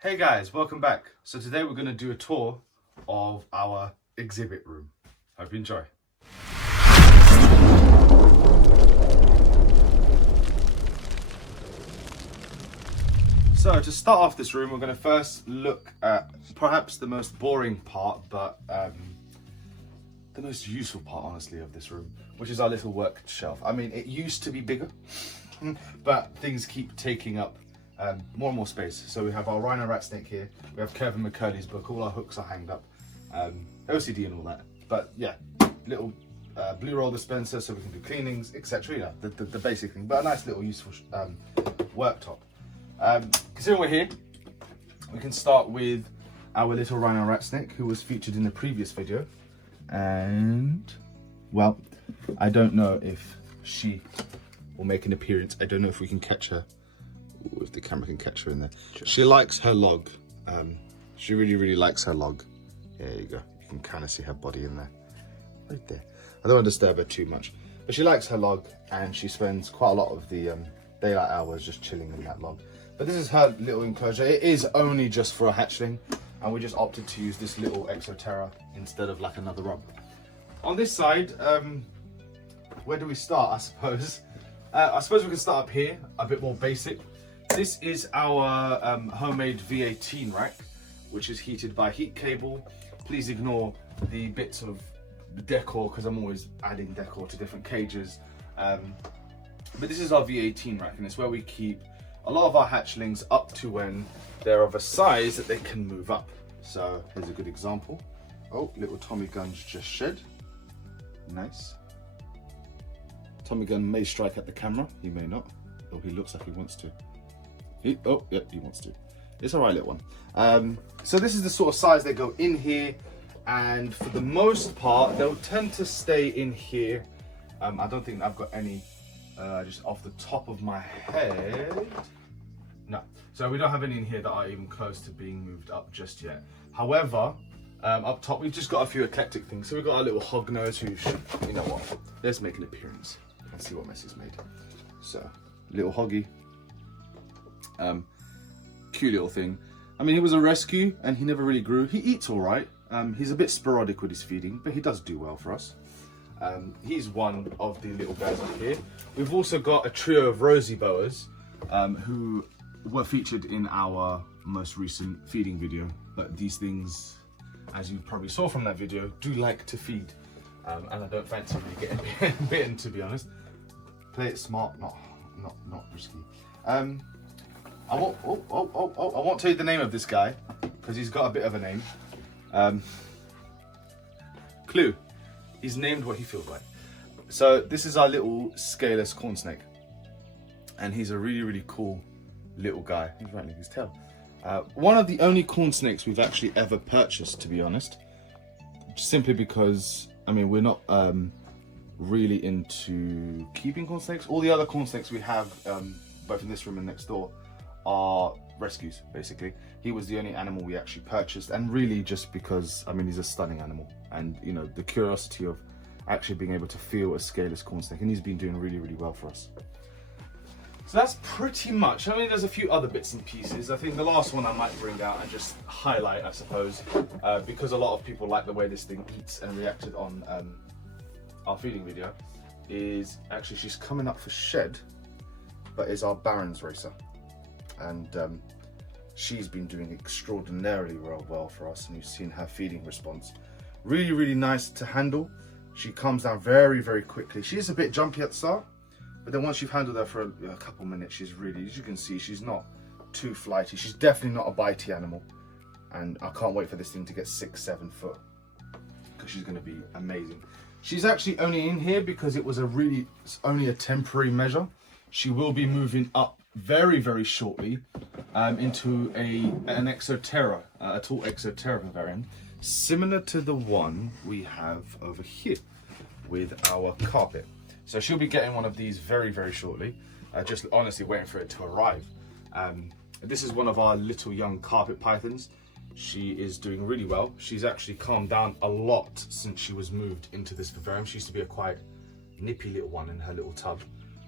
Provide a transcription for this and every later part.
Hey guys, welcome back. So today we're going to do a tour of our exhibit room. Hope you enjoy. So to start off this room, we're going to first look at perhaps the most boring part, but the most useful part, honestly, of this room, which is our little work shelf. I mean, it used to be bigger, but things keep taking up more and more space. So we have our rhino rat snake here. We have Kevin McCurley's book. All our hooks are hanged up. OCD and all that. But yeah, little blue roll dispenser so we can do cleanings, etc. You know, the basic thing. But a nice little useful worktop. Considering we're here, we can start with our little rhino rat snake, who was featured in the previous video. And well, I don't know if she will make an appearance. I don't know if we can catch her. Ooh, if the camera can catch her in there. She likes her log. She really likes her log. There you go. You can kind of see her body in there. Right there. I don't want to disturb her too much. But she likes her log, and she spends quite a lot of the daylight hours just chilling in that log. But this is her little enclosure. It is only just for a hatchling, and we just opted to use this little Exoterra instead of like another rub. On this side, where do we start, I suppose? I suppose we can start up here, a bit more basic. This is our homemade V18 rack, which is heated by heat cable. Please ignore the bits of decor, because I'm always adding decor to different cages. But this is our V18 rack, and it's where we keep a lot of our hatchlings up to when they're of a size that they can move up. So here's a good example. Oh, little Tommy gun's just shed. Nice. Tommy gun may strike at the camera, he may not. Oh, he looks like he wants to. Oh, yep, he wants to. It's a right little one. So this is the sort of size they go in here, and for the most part, they'll tend to stay in here. I don't think I've got any, just off the top of my head. No, so we don't have any in here that are even close to being moved up just yet. However, up top, we've just got a few eclectic things. So we've got our little hognose who should, you know what, let's make an appearance and see what mess he's made. So, little hoggy. Cute little thing. I mean, he was a rescue and he never really grew. He eats all right. He's a bit sporadic with his feeding, but he does do well for us. He's one of the little guys up here. We've also got a trio of rosy boas who were featured in our most recent feeding video. But these things, as you probably saw from that video, do like to feed. And I don't fancy really getting bitten, to be honest. Play it smart, not risky. I won't tell you the name of this guy, because he's got a bit of a name. Clue. He's named what he feels like. So this is our little scaleless corn snake. And he's a really cool little guy. He's rattling his tail. One of the only corn snakes we've actually ever purchased, to be honest. Simply because, I mean, we're not really into keeping corn snakes. All the other corn snakes we have, both in this room and next door, are rescues, basically. He was the only animal we actually purchased, and really just because, I mean, he's a stunning animal. And, you know, the curiosity of actually being able to feel a scaleless corn snake, and he's been doing really well for us. So that's pretty much. I mean, there's a few other bits and pieces. I think the last one I might bring out and just highlight, I suppose, because a lot of people like the way this thing eats and reacted on our feeding video, is actually, she's coming up for shed, but is our Baron's racer. And she's been doing extraordinarily well for us, and you've seen her feeding response. Really nice to handle. She calms down very quickly. She is a bit jumpy at the start, but then once you've handled her for a couple minutes, she's really, as you can see, she's not too flighty. She's definitely not a bitey animal, and I can't wait for this thing to get 6-7 foot, because she's going to be amazing. She's actually only in here because it was only a temporary measure. She will be moving up very shortly into an Exoterra, a tall Exoterra variant, similar to the one we have over here with our carpet. So she'll be getting one of these very shortly, just honestly waiting for it to arrive. This is one of our little young carpet pythons. She is doing really well. She's actually calmed down a lot since she was moved into this vivarium. She used to be a quite nippy little one in her little tub,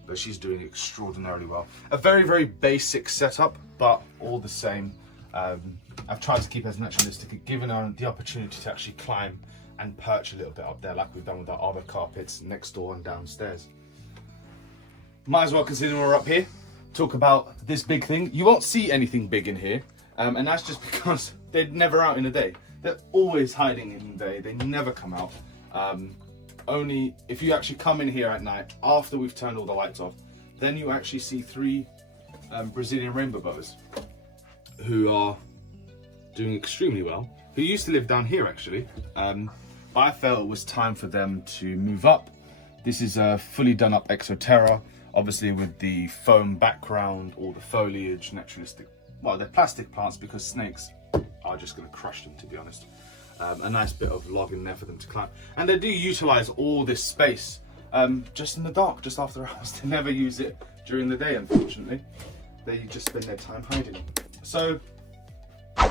but she's doing extraordinarily well. A very basic setup, but all the same, I've tried to keep it as naturalistic, given her the opportunity to actually climb and perch a little bit up there, like we've done with our other carpets next door and downstairs. Might as well, considering we're up here, talk about this big thing. You won't see anything big in here, and that's just because they're never out in the day. They're always hiding in the day. They never come out. Only if you actually come in here at night after we've turned all the lights off, then you actually see 3 Brazilian rainbow boas who are doing extremely well, who used to live down here actually, but I felt it was time for them to move up. This is a fully done up Exoterra, obviously with the foam background, all the foliage, naturalistic. Well, they're plastic plants because snakes are just going to crush them, to be honest. A nice bit of log in there for them to climb, and they do utilize all this space just in the dark, just after hours. They never use it during the day, unfortunately. They just spend their time hiding. So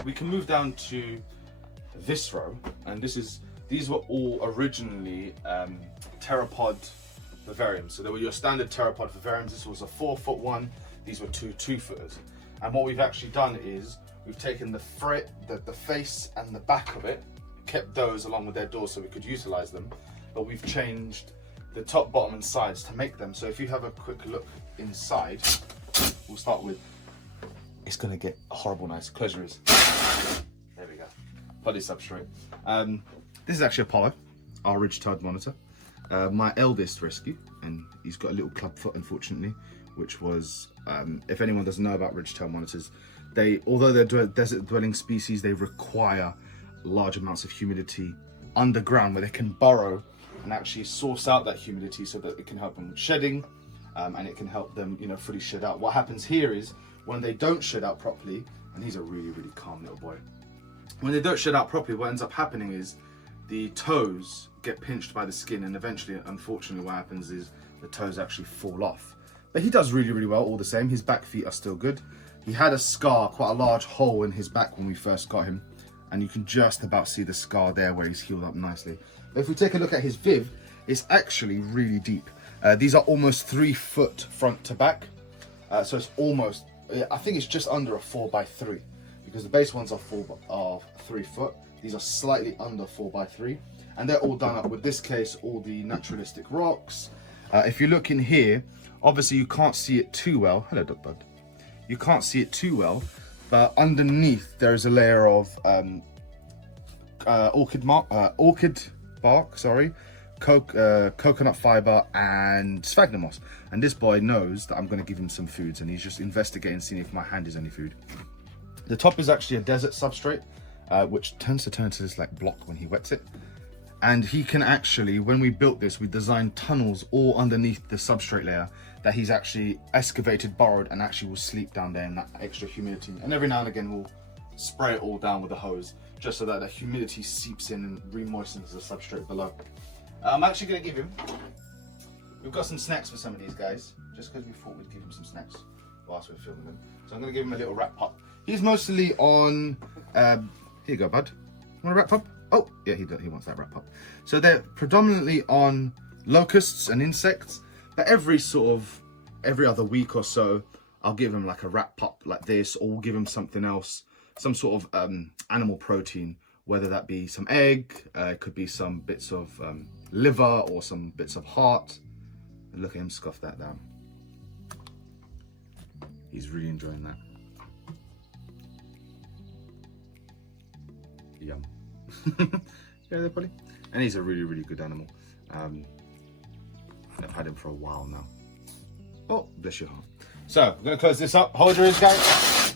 we can move down to this row, and these were all originally pteropod vivariums. So they were your standard pteropod vivariums. This was a 4-foot one. These were 2 2-footers. And what we've actually done is we've taken the face and the back of it, kept those along with their doors so we could utilize them, but we've changed the top, bottom and sides to make them. So if you have a quick look inside, we'll start with, it's going to get horrible nice. Close your ears. There we go. Poly substrate. This is actually Apollo, our ridge-tailed monitor. My eldest rescue, and he's got a little club foot, unfortunately, which was, if anyone doesn't know about ridge-tailed monitors, although they're desert-dwelling species, they require large amounts of humidity underground where they can burrow and actually source out that humidity so that it can help them with shedding, and it can help them, fully shed out. What happens here is when they don't shed out properly, and he's a really, really calm little boy. When they don't shed out properly, what ends up happening is the toes get pinched by the skin, and eventually, unfortunately, what happens is the toes actually fall off. But he does really, really well all the same. His back feet are still good. He had a scar, quite a large hole in his back when we first got him, and you can just about see the scar there where he's healed up nicely. But if we take a look at his viv, it's actually really deep. These are almost 3 foot front to back. So it's almost, I think it's just under a 4x3, because the base ones are 3 foot. These are slightly under 4x3, and they're all done up with this case, all the naturalistic rocks. If you look in here, obviously you can't see it too well. Hello, Duck Bud. You can't see it too well, but underneath there is a layer of orchid bark, coconut fiber and sphagnum moss. And this boy knows that I'm going to give him some foods, and he's just investigating, seeing if my hand is any food. The top is actually a desert substrate, which tends to turn into this like block when he wets it. And he can actually, when we built this, we designed tunnels all underneath the substrate layer that he's actually excavated, burrowed, and actually will sleep down there in that extra humidity. And every now and again, we'll spray it all down with a hose, just so that the humidity seeps in and re-moistens the substrate below. I'm actually going to give him, we've got some snacks for some of these guys, just because we thought we'd give him some snacks whilst we're filming them. So I'm going to give him a little rat pup. He's mostly on, here you go, bud. Want a rat pup? Oh, yeah, he wants that rat pup. So they're predominantly on locusts and insects, but every other week or so, I'll give him like a rat pup like this, or we'll give him something else, some sort of animal protein, whether that be some egg, it could be some bits of liver or some bits of heart. And look at him scoff that down. He's really enjoying that. Yum. Yeah, there, buddy. And he's a really, really good animal. I've had him for a while now. Oh, bless your heart. So we're going to close this up. Hold your ears, guys.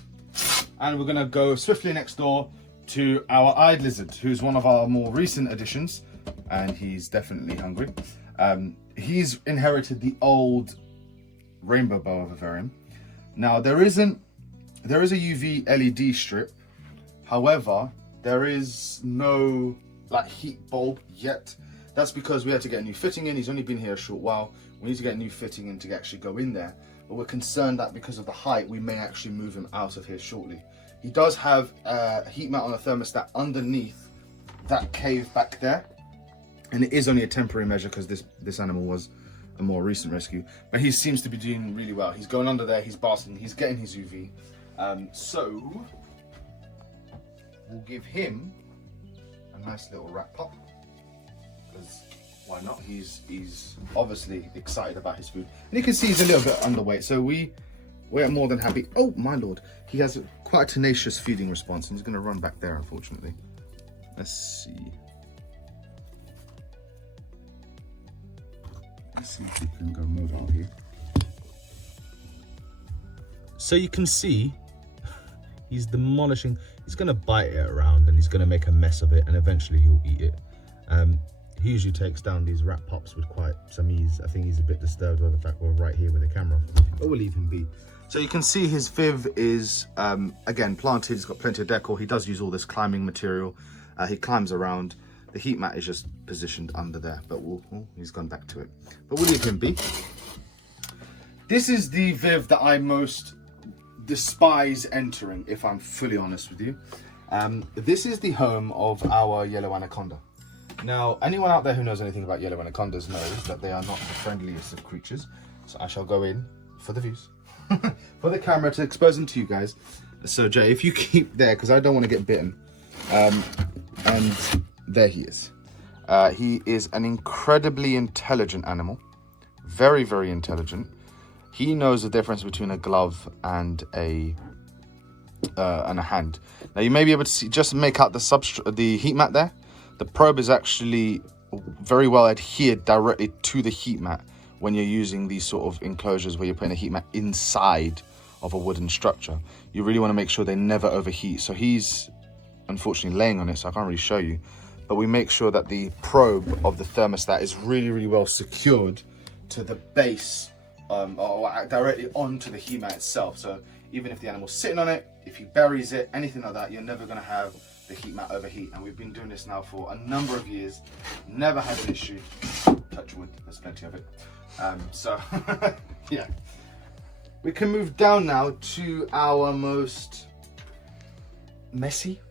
And we're going to go swiftly next door to our eyed lizard, who's one of our more recent additions, and he's definitely hungry. He's inherited the old rainbow boa vivarium. Now there is a UV LED strip. However, there is no like heat bulb yet. That's because we had to get a new fitting in. He's only been here a short while. We need to get a new fitting in to actually go in there. But we're concerned that because of the height, we may actually move him out of here shortly. He does have a heat mat on a thermostat underneath that cave back there. And it is only a temporary measure because this animal was a more recent rescue. But he seems to be doing really well. He's going under there, he's basking, he's getting his UV. So we'll give him a nice little rat pop, because why not? He's obviously excited about his food, and you can see he's a little bit underweight, so we're more than happy. Oh my lord, he has quite a tenacious feeding response, and he's going to run back there, unfortunately. Let's see if we can go move out here. So you can see he's demolishing. He's going to bite it around, and he's going to make a mess of it, and eventually he'll eat it. He usually takes down these rat pops with quite some ease. I think he's a bit disturbed by the fact we're right here with the camera, but we'll leave him be. So you can see his viv is, again, planted. He's got plenty of decor. He does use all this climbing material. He climbs around. The heat mat is just positioned under there, but he's gone back to it. But we'll leave him be. This is the viv that I most despise entering, if I'm fully honest with you. This is the home of our yellow anaconda. Now, anyone out there who knows anything about yellow anacondas knows that they are not the friendliest of creatures. So I shall go in for the views, for the camera, to expose them to you guys. So Jay, if you keep there, because I don't want to get bitten. And there he is. He is an incredibly intelligent animal. Very, very intelligent. He knows the difference between a glove and a hand. Now you may be able to see, just make out the heat mat there. The probe is actually very well adhered directly to the heat mat when you're using these sort of enclosures where you're putting a heat mat inside of a wooden structure. You really want to make sure they never overheat. So he's unfortunately laying on it, so I can't really show you. But we make sure that the probe of the thermostat is really, really well secured to the base, or directly onto the heat mat itself. So even if the animal's sitting on it, if he buries it, anything like that, you're never going to have the heat mat overheat. And we've been doing this now for a number of years, never had an issue. Touch wood, there's plenty of it. So yeah, we can move down now to our most messy.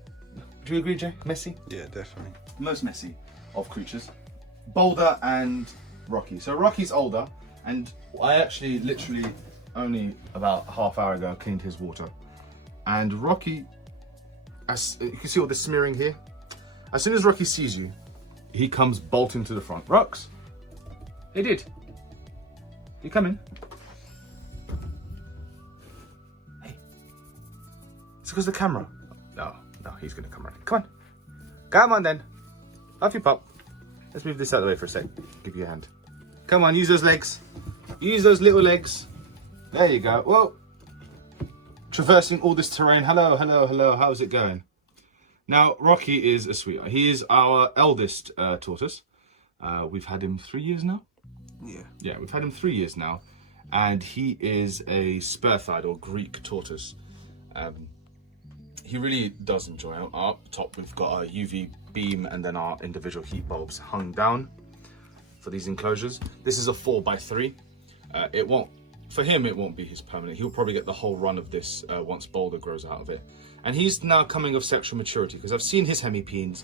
Do you agree, Jay? Messy? Yeah, definitely. Most messy of creatures, Boulder and Rocky. So Rocky's older, and I actually literally only about a half hour ago cleaned his water. And Rocky, as you can see all the smearing here, as soon as Rocky sees you, he comes bolting to the front. Rocks, he did. You coming? Hey, it's because of the camera. No, he's gonna come running. Come on. Come on then. Off you pop. Let's move this out of the way for a sec. Give you a hand. Come on, use those legs. Use those little legs. There you go. Well, traversing all this terrain. Hello, hello, hello. How's it going? Now, Rocky is a sweetheart. He is our eldest tortoise. We've had him 3 years now. Yeah, we've had him 3 years now. And he is a spurthide or Greek tortoise. He really does enjoy it. Up top, we've got our UV beam and then our individual heat bulbs hung down for these enclosures. This is a 4x3. It won't, for him, it won't be his permanent. He'll probably get the whole run of this once Boulder grows out of it. And he's now coming of sexual maturity, because I've seen his hemipenes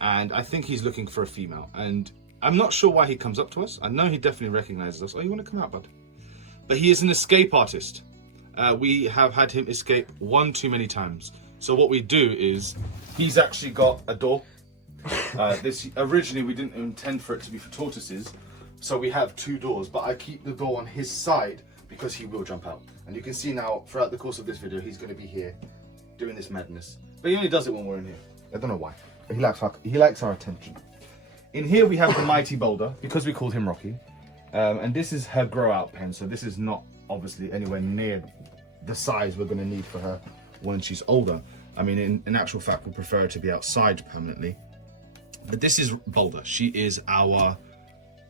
and I think he's looking for a female. And I'm not sure why he comes up to us. I know he definitely recognizes us. Oh, you want to come out, bud? But he is an escape artist. We have had him escape one too many times. So what we do is, he's actually got a door. This originally we didn't intend for it to be for tortoises, so we have 2 doors, but I keep the door on his side because he will jump out. And you can see now throughout the course of this video, he's going to be here doing this madness. But he only does it when we're in here. I don't know why, but he likes our attention. In here we have the mighty Boulder, because we called him Rocky, and this is her grow out pen. So this is not obviously anywhere near the size we're going to need for her when she's older. I mean, in actual fact, we prefer her to be outside permanently. But this is Boulder. She is our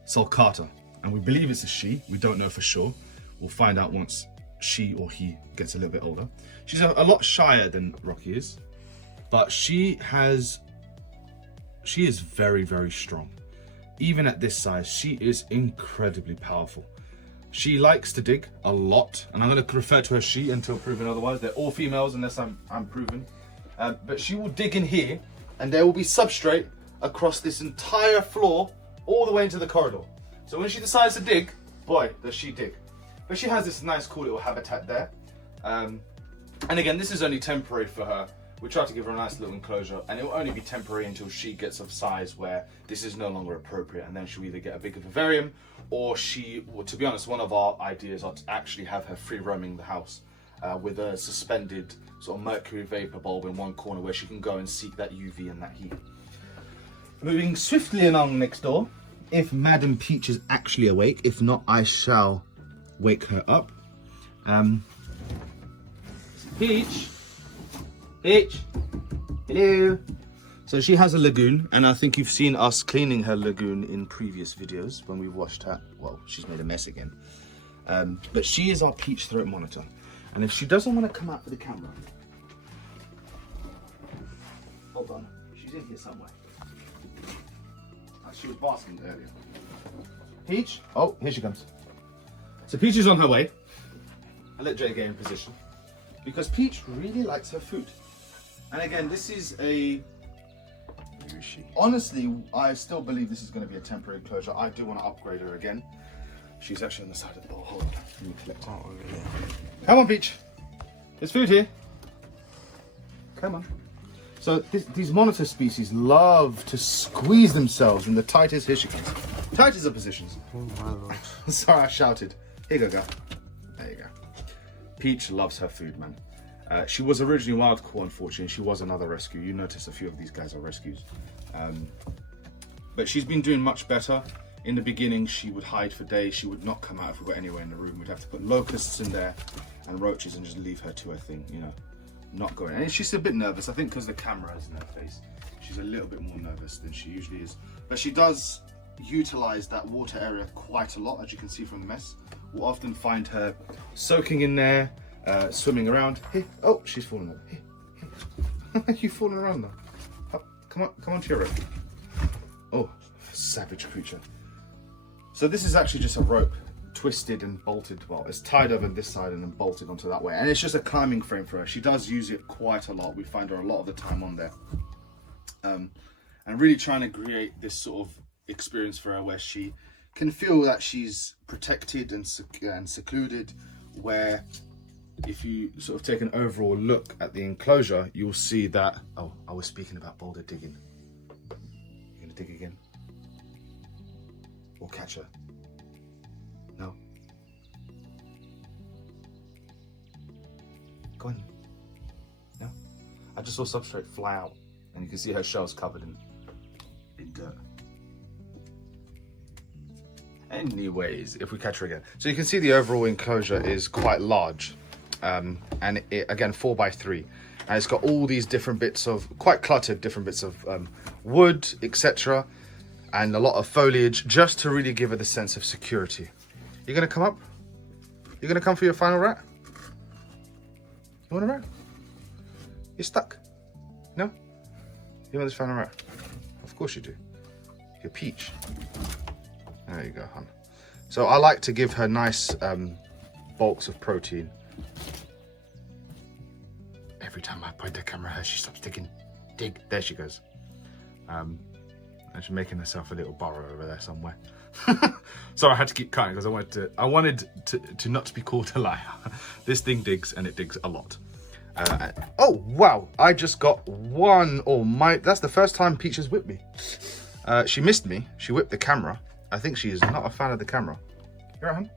sulcata, and we believe it's a she. We don't know for sure. We'll find out once she or he gets a little bit older. She's a lot shyer than Rocky is, but she is very, very strong. Even at this size, she is incredibly powerful. She likes to dig a lot, and I'm going to refer to her she until proven otherwise. They're all females unless I'm proven. But she will dig in here, and there will be substrate across this entire floor all the way into the corridor. So when she decides to dig, boy, does she dig. But she has this nice cool little habitat there. And again, this is only temporary for her we try to give her a nice little enclosure, and it will only be temporary until she gets of size where this is no longer appropriate, and then she'll either get a bigger vivarium, or well, to be honest, one of our ideas are to actually have her free roaming the house with a suspended sort of mercury vapor bulb in one corner where she can go and seek that UV and that heat. Moving swiftly along next door, if Madam Peach is actually awake, if not, I shall wake her up. Peach, hello. So she has a lagoon, and I think you've seen us cleaning her lagoon in previous videos when we've washed her. Well, she's made a mess again. But she is our Peach throat monitor. And if she doesn't want to come out for the camera, hold on, she's in here somewhere. She was basking earlier. Peach, oh, here she comes. So Peach is on her way. I'll let Jay get in position, because Peach really likes her food. And again, this is a... Where is she? Honestly, I still believe this is going to be a temporary closure. I do want to upgrade her again. She's actually on the side of the bowl. Hold on. Let me collect her. Oh, yeah. Come on, Peach. There's food here. Come on. So these monitor species love to squeeze themselves in the tightest... Here she comes. Tightest of positions. Oh my lord. Sorry, I shouted. Here you go. There you go. Peach loves her food, man. She was originally wild caught, unfortunately. She was another rescue. You notice a few of these guys are rescues. But she's been doing much better. In the beginning, she would hide for days. She would not come out if we were anywhere in the room. We'd have to put locusts in there and roaches and just leave her to her thing, you know, not going. And she's a bit nervous, I think, because the camera is in her face. She's a little bit more nervous than she usually is. But she does utilize that water area quite a lot, as you can see from the mess. We'll often find her soaking in there, swimming around. Hey, oh, she's falling over. Hey, hey. You falling around now? Oh, come on to your rope. Oh, savage creature. So this is actually just a rope twisted and bolted. Well, it's tied over this side and then bolted onto that way. And it's just a climbing frame for her. She does use it quite a lot. We find her a lot of the time on there. And really trying to create this sort of experience for her where she can feel that she's protected and secluded, where if you sort of take an overall look at the enclosure, you'll see that... Oh, I was speaking about boulder digging. You're gonna dig again? Or catch her? No? Go on. No? I just saw Substrate fly out, and you can see her shells covered in dirt. Anyways, if we catch her again. So you can see the overall enclosure is quite large. And it, again, 4x3. And it's got all these different bits of, quite cluttered, different bits of wood, etc. And a lot of foliage, just to really give her the sense of security. You're gonna come up? You're gonna come for your final rat? You want a rat? You're stuck? No? You want this final rat? Of course you do. You're Peach. There you go, hon. So I like to give her nice bulks of protein. Every time I point the camera at her, she stops digging. Dig. There she goes. And she's making herself a little burrow over there somewhere. Sorry, I had to keep cutting because I wanted to not to be called a liar. This thing digs, and it digs a lot. Oh wow! I just got one. Oh my! That's the first time Peach has whipped me. She missed me. She whipped the camera. I think she is not a fan of the camera. You're right,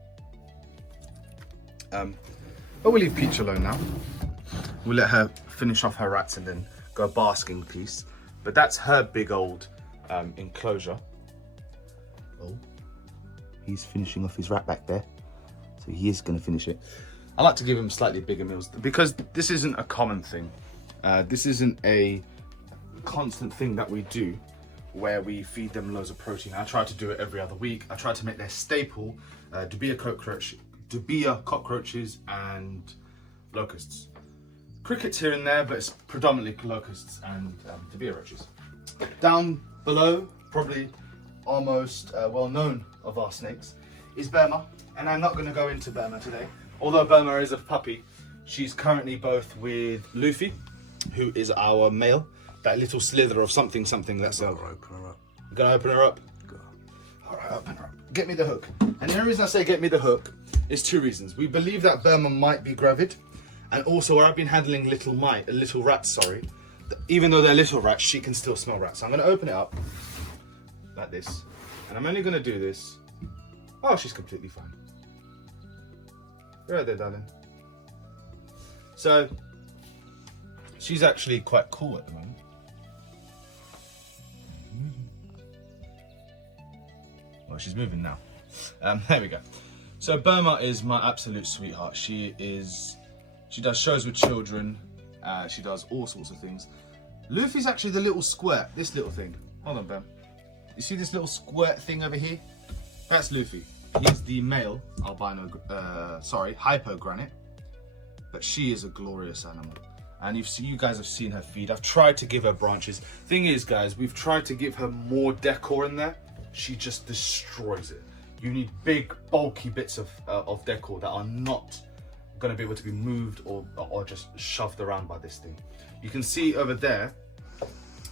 hon? But we'll leave Peach alone now. We'll let her finish off her rats and then go basking piece. But that's her big old enclosure. Oh, he's finishing off his rat back there. So he is going to finish it. I like to give him slightly bigger meals because this isn't a common thing. This isn't a constant thing that we do where we feed them loads of protein. I try to do it every other week. I try to make their staple Dubia cockroaches and locusts. Crickets here and there, but it's predominantly locusts and Dubia roaches. Down below, probably almost well known of our snakes, is Burma. And I'm not going to go into Burma today. Although Burma is a puppy, she's currently both with Luffy, who is our male. That little slither of something that's Open her up. You gonna open her up? Go. Alright, open her up. Get me the hook. And the only reason I say get me the hook is two reasons. We believe that Burma might be gravid, And also where I've been handling little rats, sorry, even though they're little rats, she can still smell rats. So I'm gonna open it up like this. And I'm only gonna do this. Oh, she's completely fine. You're right there, darling. So, she's actually quite cool at the moment. Well, she's moving now. There we go. So Burma is my absolute sweetheart. She does shows with children. She does all sorts of things. Luffy's actually the little squirt, this little thing. Hold on, Bam. You see this little squirt thing over here? That's Luffy. He's the male albino, hypogranite. But she is a glorious animal. And you guys have seen her feed. I've tried to give her branches. Thing is, guys, we've tried to give her more decor in there. She just destroys it. You need big, bulky bits of decor that are not going to be able to be moved or just shoved around by this thing. You can see over there,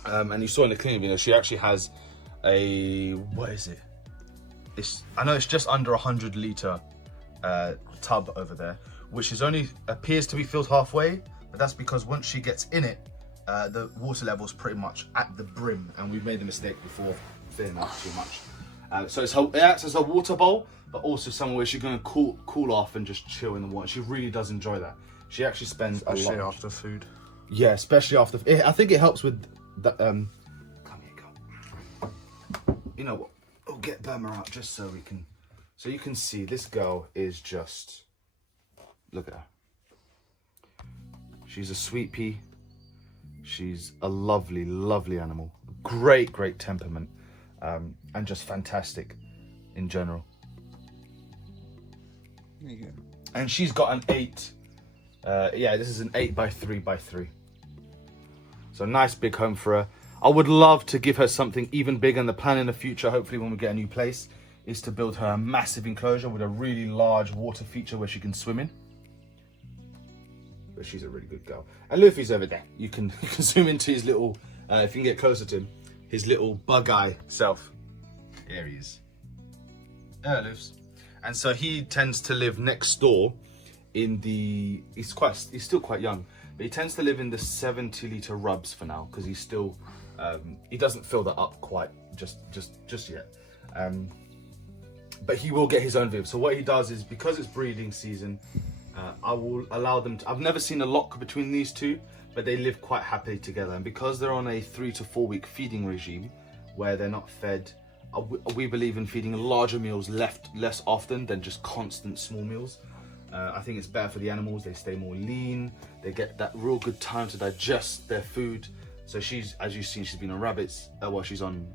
and you saw in the cleaning video, she actually has a, what is it? I know it's just under 100 litre tub over there, which is only appears to be filled halfway, but that's because once she gets in it, the water level is pretty much at the brim, and we've made the mistake before filling up too much. So it acts as a water bowl, but also somewhere where she's going to cool off and just chill in the water. She really does enjoy that. She actually spends especially after food. Yeah, especially after. I think it helps with the. Come here, go. You know what? We'll get Burma out just so we can. So you can see this girl is just. Look at her. She's a sweet pea. She's a lovely, lovely animal. Great, great temperament. And just fantastic in general. There you go. And she's got an 8. Yeah, this is an 8x3x3. So nice big home for her. I would love to give her something even bigger, and the plan in the future, hopefully when we get a new place, is to build her a massive enclosure with a really large water feature where she can swim in. But she's a really good girl. And Luffy's over there. You can zoom into his little, if you can get closer to him, his little bug eye self. There he is. There, Luffy. And so he tends to live next door in the, he's still quite young, but he tends to live in the 70 litre rubs for now, because he's still, he doesn't fill that up quite just yet. But he will get his own viv. So what he does is, because it's breeding season, I will allow them to, I've never seen a lock between these two, but they live quite happily together. And because they're on a 3 to 4 week feeding regime, where they're not fed, we believe in feeding larger meals less often than just constant small meals. I think it's better for the animals. They stay more lean. They get that real good time to digest their food. So she's, as you've seen, she's been on rabbits. Well, she's on,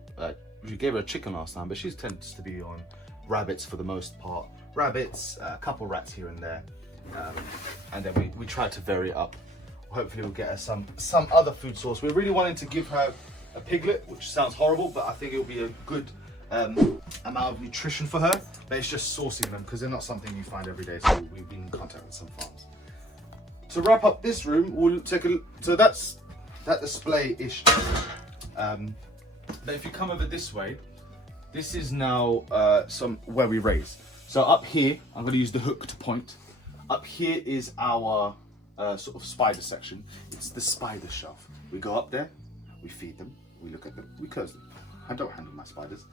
we gave her a chicken last time, but she tends to be on rabbits for the most part. Rabbits, a couple rats here and there. And then we try to vary it up. Hopefully we'll get her some other food source. We're really wanting to give her a piglet, which sounds horrible, but I think it'll be a good amount of nutrition for her. But it's just sourcing them, because they're not something you find every day. So we've been in contact with some farms. To wrap up this room, we'll take a, so that's that display-ish. But if you come over this way, this is now where we raise. So up here, I'm going to use the hook to point. Up here is our sort of spider section. It's the spider shelf. We go up there, we feed them, we look at them, we close them. I don't handle my spiders.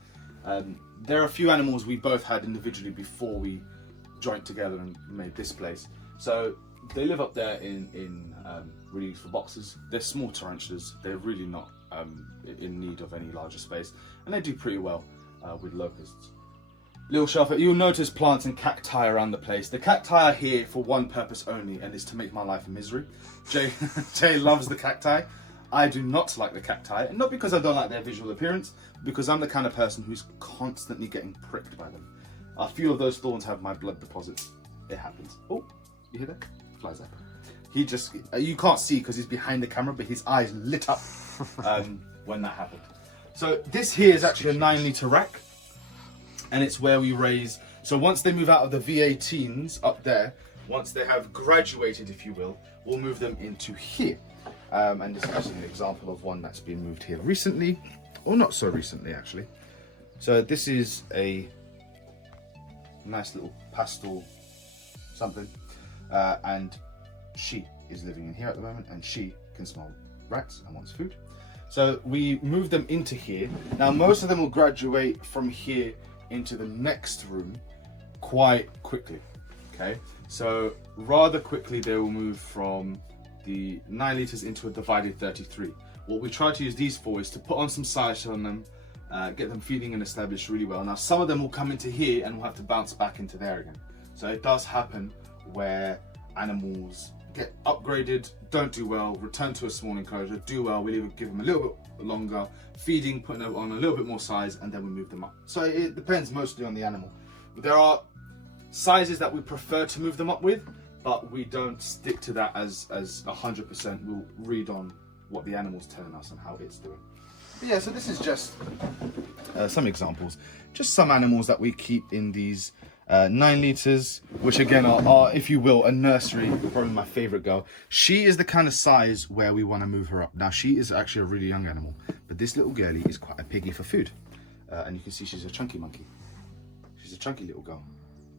There are a few animals we both had individually before we joined together and made this place. So they live up there in really for boxes. They're small tarantulas. They're really not in need of any larger space, and they do pretty well with locusts. Little shelf. You'll notice plants and cacti around the place. The cacti are here for one purpose only, and is to make my life a misery. Jay loves the cacti. I do not like the cacti, and not because I don't like their visual appearance, but because I'm the kind of person who's constantly getting pricked by them. A few of those thorns have my blood deposits. It happens. Oh, you hear that? Flies up. He just, you can't see because he's behind the camera, but his eyes lit up when that happened. So this here is actually a 9 litre rack, and it's where we raise. So once they move out of the V18s up there, once they have graduated, if you will, we'll move them into here. And this is an example of one that's been moved here recently, or not so recently actually. So this is a nice little pastel something, and she is living in here at the moment, and she can smell rats and wants food. So we move them into here. Now most of them will graduate from here into the next room quite quickly. Okay, so rather quickly they will move from the 9 litres into a divided 33. What we try to use these for is to put on some silage on them, get them feeding and established really well. Now some of them will come into here and we'll have to bounce back into there again. So it does happen where animals get upgraded, don't do well, return to a small enclosure, do well, we'll either give them a little bit longer, feeding, putting them on a little bit more size, and then we move them up. So it depends mostly on the animal. There are sizes that we prefer to move them up with, but we don't stick to that as 100%. We'll read on what the animal's telling us and how it's doing. But yeah, so this is just some examples. Just some animals that we keep in these 9 litres, which again are, if you will, a nursery. Probably my favourite girl. She is the kind of size where we want to move her up. Now she is actually a really young animal, but this little girlie is quite a piggy for food. And you can see she's a chunky monkey. She's a chunky little girl.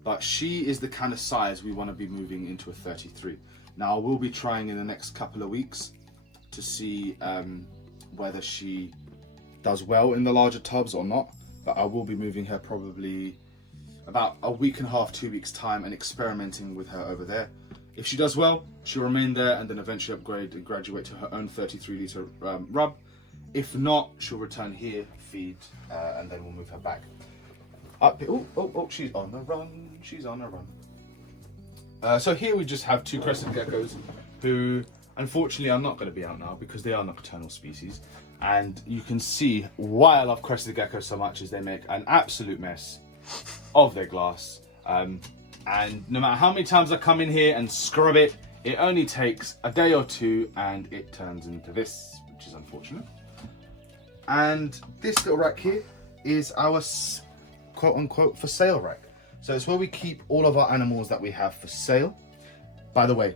But she is the kind of size we want to be moving into a 33. Now I will be trying in the next couple of weeks to see whether she does well in the larger tubs or not. But I will be moving her probably about a week and a half, 2 weeks time, and experimenting with her over there. If she does well, she'll remain there and then eventually upgrade and graduate to her own 33 litre rub. If not, she'll return here, feed, and then we'll move her back. Oh, she's on the run. She's on a run. So here we just have 2 crested geckos who unfortunately are not going to be out now because they are nocturnal species. And you can see why I love crested geckos so much is they make an absolute mess of their glass. And no matter how many times I come in here and scrub it, it only takes a day or 2 and it turns into this, which is unfortunate. And this little rack here is our quote-unquote for sale rack. So it's where we keep all of our animals that we have for sale. By the way,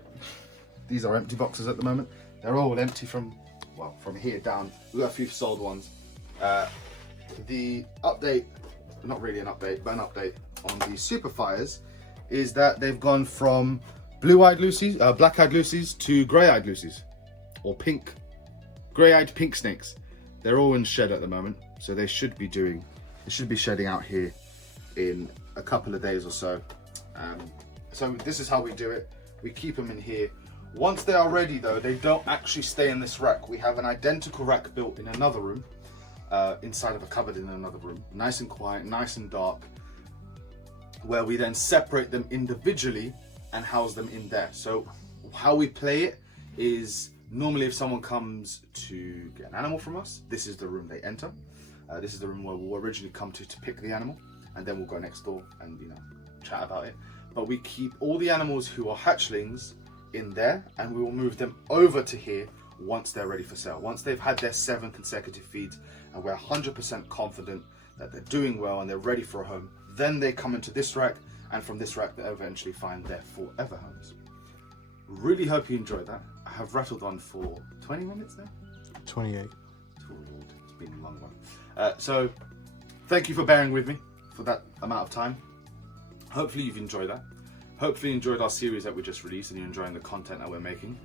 these are empty boxes at the moment. They're all empty from here down. We've got a few sold ones. The update, not really an update, but an update on the Superfires is that they've gone from blue-eyed Lucy's, black-eyed Lucy's to grey-eyed Lucy's, or pink, grey-eyed pink snakes. They're all in shed at the moment, so they should be shedding out here in a couple of days or so. So this is how we do it. We keep them in here. Once they are ready though, they don't actually stay in this rack. We have an identical rack built in another room, inside of a cupboard in another room. Nice and quiet, nice and dark, where we then separate them individually and house them in there. So how we play it is normally if someone comes to get an animal from us, this is the room they enter. This is the room where we'll originally come to pick the animal, and then we'll go next door and chat about it. But we keep all the animals who are hatchlings in there, and we will move them over to here once they're ready for sale. Once they've had their 7 consecutive feeds and we're 100% confident that they're doing well and they're ready for a home, then they come into this rack, and from this rack they eventually find their forever homes. Really hope you enjoyed that. I have rattled on for 20 minutes now? 28. Oh Lord, it's been a long one. So thank you for bearing with me for that amount of time. Hopefully you've enjoyed that. Hopefully you enjoyed our series that we just released and you're enjoying the content that we're making.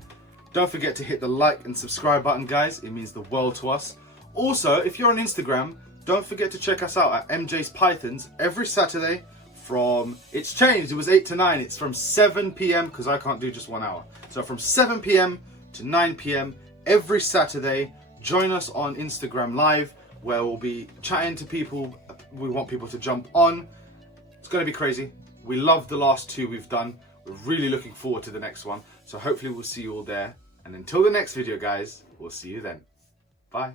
Don't forget to hit the like and subscribe button, guys. It means the world to us. Also, if you're on Instagram, don't forget to check us out at MJ's Pythons every Saturday from, it's changed, it was 8 to 9. It's from 7 p.m. because I can't do just 1 hour. So from 7 p.m. to 9 p.m. every Saturday, join us on Instagram Live, where we'll be chatting to people. We want people to jump on. It's going to be crazy. We love the last 2 we've done. We're really looking forward to the next one. So hopefully we'll see you all there. And until the next video, guys, we'll see you then. Bye.